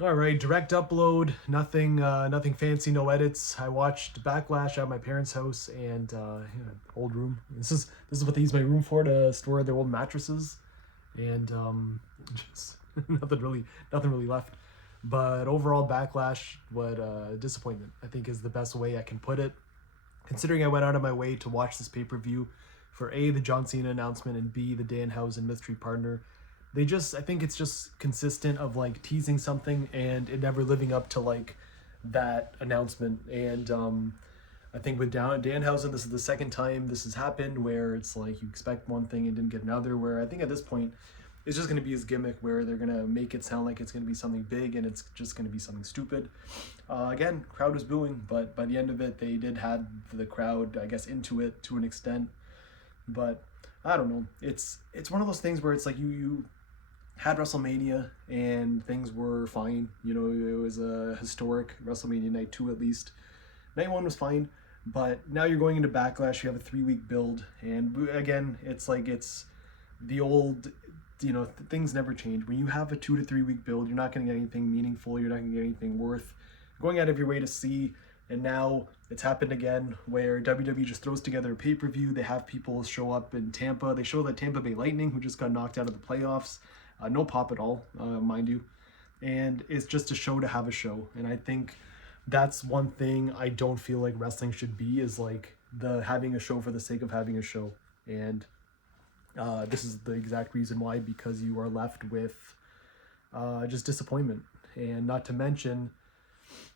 All right, direct upload, nothing fancy, no edits. I watched Backlash at my parents' house and old room. This is what they use my room for, to store their old mattresses, and just nothing really left. But overall, Backlash, what disappointment, I think, is the best way I can put it. Considering I went out of my way to watch this pay per view for A, the John Cena announcement, and B, the Danhausen mystery partner, I think it's just consistent of like teasing something and it never living up to like that announcement. And I think with Danhausen, this is the second time this has happened where it's like you expect one thing and didn't get another. Where I think at this point, it's just going to be his gimmick where they're going to make it sound like it's going to be something big and it's just going to be something stupid. Again, crowd was booing, but by the end of it, they did have the crowd, I guess, into it to an extent. But I don't know. It's one of those things where it's like you had WrestleMania and things were fine. You know, it was a historic WrestleMania night 2 at least. Night 1 was fine, but now you're going into Backlash. You have a 3-week build, and again, it's like it's the old. Things never change. When you have a 2 to 3 week build, you're not going to get anything meaningful. You're not going to get anything worth going out of your way to see. And now it's happened again where WWE just throws together a pay-per-view. They have people show up in Tampa. They show the Tampa Bay Lightning, who just got knocked out of the playoffs. No pop at all, mind you. And it's just a show to have a show. And I think that's one thing I don't feel like wrestling should be, is like the having a show for the sake of having a show. And this is the exact reason why, because you are left with just disappointment. And not to mention,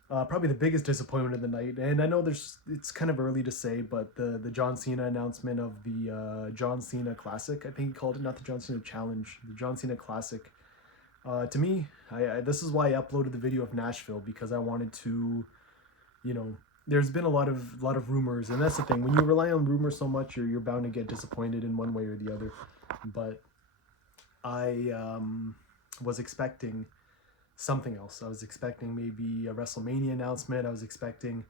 probably the biggest disappointment of the night, and I know it's kind of early to say, but the John Cena announcement of the John Cena Classic, I think he called it, not the John Cena Challenge, the John Cena Classic. To me, this is why I uploaded the video of Nashville, because I wanted to, there's been a lot of rumors, and that's the thing. When you rely on rumors so much, you're bound to get disappointed in one way or the other. But I was expecting something else. I was expecting maybe a WrestleMania announcement. I was expecting,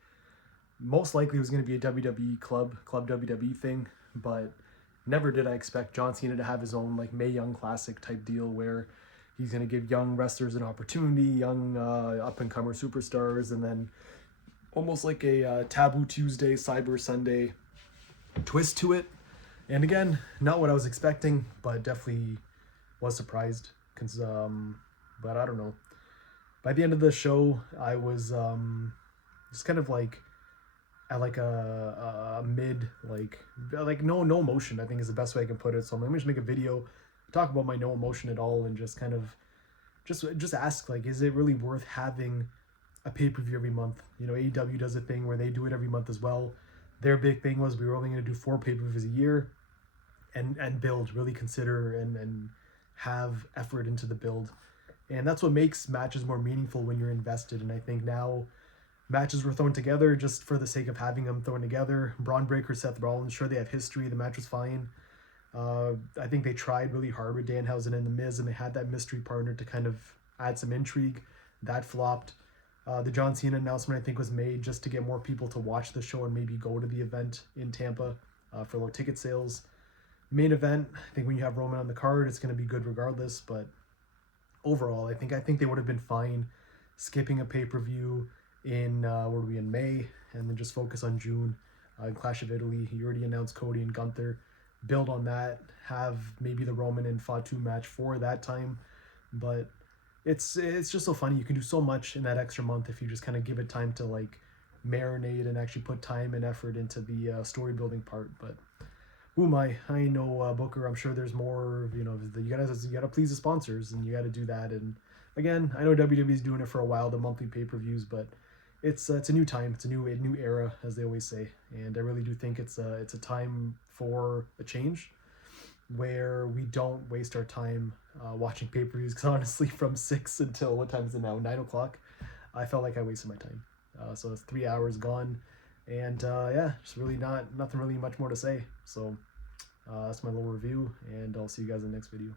most likely it was going to be a WWE Club WWE thing, but never did I expect John Cena to have his own like Mae Young Classic type deal where he's going to give young wrestlers an opportunity, young up-and-comer superstars, and then almost like a Taboo Tuesday, Cyber Sunday twist to it. And again, not what I was expecting, but definitely was surprised. But I don't know. By the end of the show, I was just kind of like at like a mid, like no emotion, I think is the best way I can put it. So I'm gonna just make a video, talk about my no emotion at all, and just kind of just ask, like, is it really worth having a pay-per-view every month? AEW does a thing where they do it every month as well. Their big thing was we were only going to do 4 pay-per-views a year, and really consider and have effort into the build. And that's what makes matches more meaningful when you're invested. And I think now matches were thrown together just for the sake of having them thrown together. Braun Breaker, Seth Rollins, sure, they have history. The match was fine. I think they tried really hard with Danhausen and The Miz, and they had that mystery partner to kind of add some intrigue. That flopped. The John Cena announcement, I think, was made just to get more people to watch the show and maybe go to the event in Tampa for low ticket sales. Main event, I think when you have Roman on the card, it's going to be good regardless. But overall, I think they would have been fine skipping a pay-per-view in, where are we, in May, and then just focus on June. Clash of Italy, you already announced Cody and Gunther. Build on that, have maybe the Roman and Fatu match for that time. But it's just so funny. You can do so much in that extra month if you just kind of give it time to like marinate and actually put time and effort into the story building part. But who am I? I ain't no booker. I'm sure there's more. You gotta please the sponsors, and you gotta do that. And again, I know WWE's doing it for a while, the monthly pay-per-views, but it's a new time. It's a new era, as they always say. And I really do think it's a time for a change, where we don't waste our time watching pay-per-views. Because honestly, from 6 until, what time is it now, 9 o'clock, I felt like I wasted my time. So it's 3 hours gone, and yeah, just really nothing really much more to say. So that's my little review, and I'll see you guys in the next video.